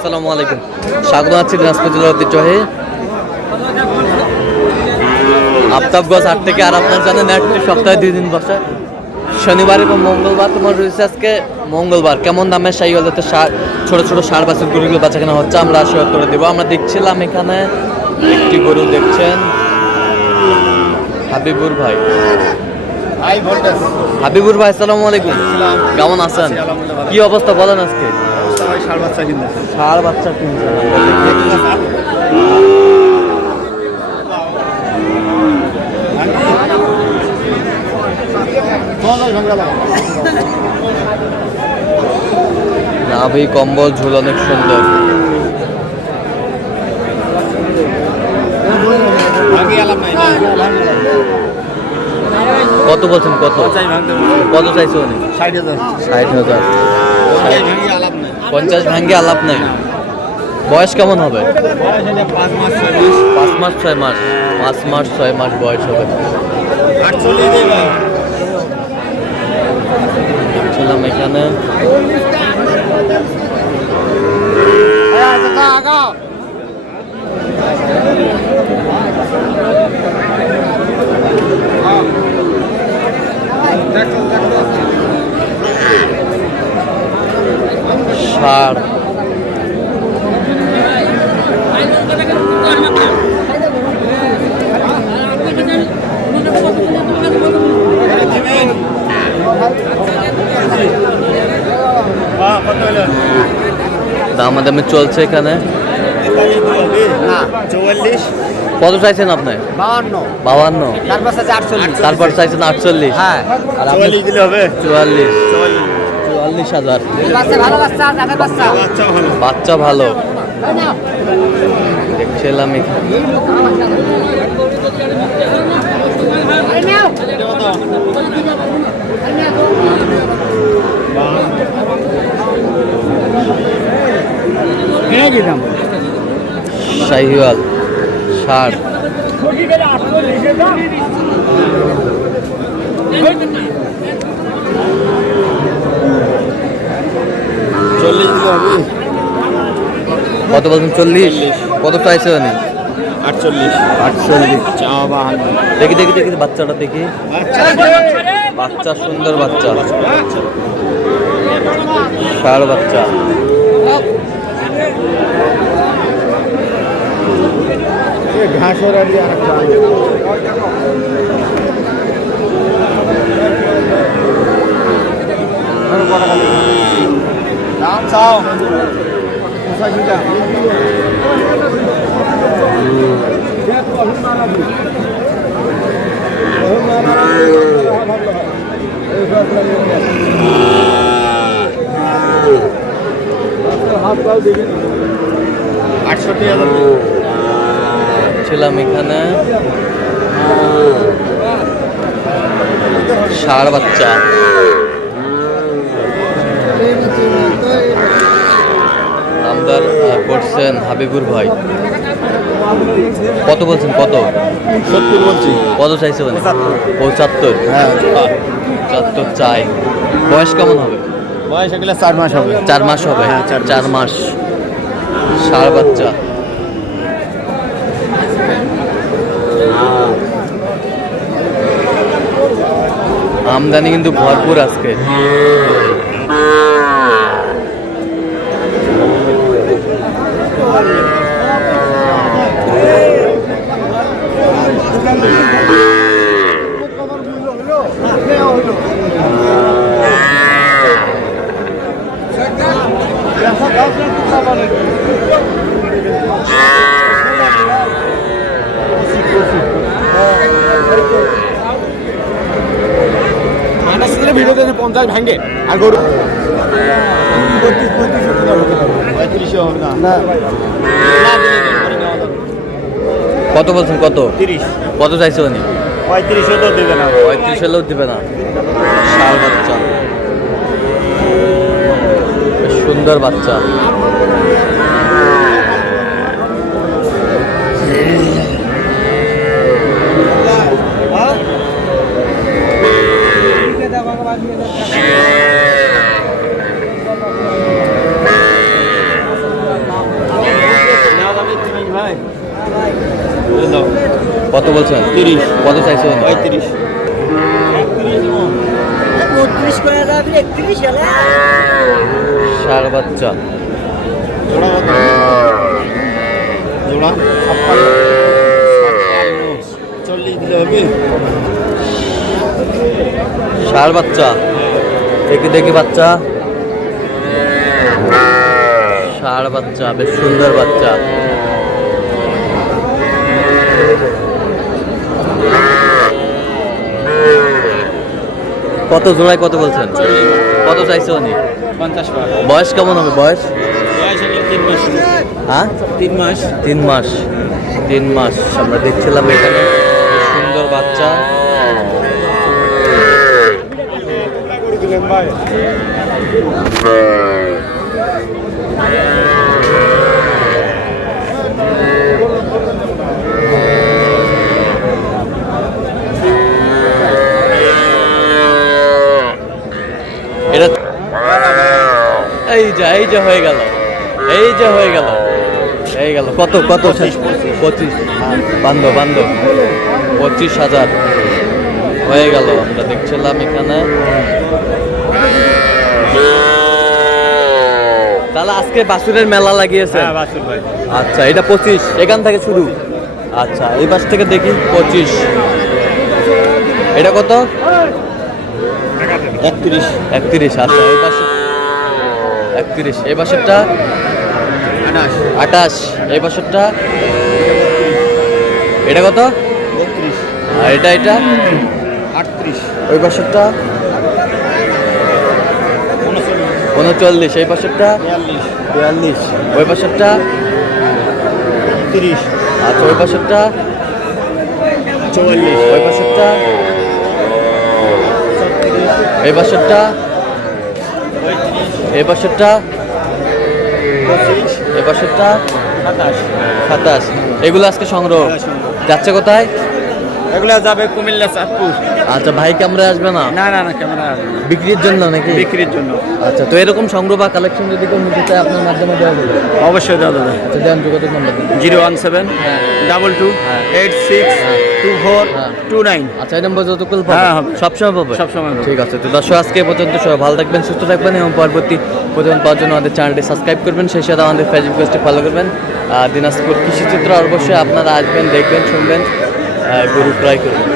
আসসালামু আলাইকুম। স্বাগত আছি দিনাজপুর জেলার ঐতিহ্যবাহী আফতাবগঞ্জ হাট থেকে। আর আপনার জানেন হাটটি সপ্তাহে 2 দিন বসে, শনিবার এবং মঙ্গলবার। তোমার রয়েছে আজকে মঙ্গলবার। কেমন দামে শাহিওয়াল জাতের ছোট ছোট ষাঁড় বাছুর গরুগুলো বেচা কেনা হচ্ছে আমরা আসলে করে দেবো। আমরা দেখছিলাম এখানে একটি গরু, দেখছেন হাবিবুর ভাই। হাবিবুর ভাই আসসালামু আলাইকুম, কেমন আছেন? কি অবস্থা বলেন আজকে? ষাঁড় বাচ্চা কিনছেন? নাভি কম্বল ঝুল অনেক সুন্দর। কত বলছেন? কত চাইছো? 60,000। 50 ভাঙ্গে আলাপ নাই। বয়স কেমন হবে? 5 মাস 6 মাস। 5 মাস 6 মাস বয়স হবে। দেখছিলাম এখানে ষাঁড়। দামাদামি চলছে এখানে। কত চাইছেন আপনি? 52। তারপর চাইছেন 48। আর আপনি 44,000। বাচ্চা ভালো দেখছিলাম এখানে। শাহিওয়াল ষাঁড়। কত বলছেন? 40। কত চাইছে? 48। দেখি বাচ্চাটা দেখি। বাচ্চা সুন্দর বাচ্চা, ষাঁড় বাচ্চা। ঘাসের দাম চাও ছিলাম এখানে ষাঁড় বাচ্চা। দামদার করছেন হাবিবুর ভাই। কত বলছেন? কত? 70 বলছি। কত চাইছে? 75। 75 চাই। বয়স কেমন হবে? বয়স এগুলো 4 মাস হবে। 4 মাস হবে। 4 মাস ষাঁড় বাচ্চা। আমদানি কিন্তু ভরপুর আজকে। ভিডিওতে 50 ভাঙে আর গরু 35 হবে না। কত বলছেন? কত? 30। কত চাইছে? 35 তো দেবে না। 35 হলেও দিবে না। ষাঁড় বাচ্চা, সুন্দর বাচ্চা। কত বলছেন? 30। কত চাইছেন? 35। ষাঁড় বাচ্চা জোড়া কত? জোড়া 40 দিলে হবে। ষাঁড় বাচ্চা দেখি দেখি বাচ্চা, ষাঁড় বাচ্চা বেশ সুন্দর বাচ্চা। কত জোড়ায় কত বলছেন? কত চাইছে উনি? 50 টাকা। বয়স কেমন হবে? বয়স বয়স হলো 3 মাস। হ্যাঁ 3 মাস। 3 মাস আমরা দেখছিলাম এখানে বেশ সুন্দর বাচ্চা। এটা এই যে হয়ে গেল, এই গেল কত কত? 25। বান্ধব 25,000 হয়ে গেল। আমরা দেখছিলাম এখানে। তাহলে আজকে বাছুরের মেলা লাগিয়েছে? হ্যাঁ বাছুর ভাই। আচ্ছা এটা 25 এখান থেকে শুরু। আচ্ছা এই পাশ থেকে দেখি 25। এটা কত? 31। 31। আচ্ছা এই পাশে 31, এই পাশেরটা 28, এই পাশেরটা এটা কত? 32। আর এটা 38। ওই পাশেরটা 39, এই পাশেরটা 42, ওই পাশেরটা 30। আচ্ছা ওই পাশেরটা 44। ওই পাশেরটা এই পাশেরটা এই পাশেরটা এই পাশেরটা 27। এগুলো আজকে সংগ্রহ যাচ্ছে কোথায়? এগুলা যাবে কুমিল্লা চাঁদপুর। আচ্ছা ভাই ক্যামেরা আসবে না? না না না, ক্যামেরা বিক্রির জন্য নাকি? বিক্রির জন্য। আচ্ছা তো এরকম সংগ্রহ বা কালেকশন যদি কেউ নিতে চায় আপনার মাধ্যমে দেওয়া যাবে? অবশ্যই দেওয়া যাবে। আচ্ছা দেন যোগাযোগ নাম্বার দিন। 017 22 86 24 29। আচ্ছা এই নাম্বার যতক্ষণ হ্যাঁ, পাবেন হবে। সবসময় পাবেন? সবসময় পাবেন। ঠিক আছে তো দর্শক আজকে এ পর্যন্ত সবাই ভালো থাকবেন, সুস্থ থাকবেন এবং পরবর্তী প্রতিদিন পাওয়ার জন্য আমাদের চ্যানেলটি সাবস্ক্রাইব করবেন, সেই সাথে আমাদের ফেসবুক পেজটি ফলো করবেন। দিনাজপুর কৃষিচিত্র অবশ্যই আপনারা আসবেন, দেখবেন, শুনবেন, গরু ক্রয় করবেন।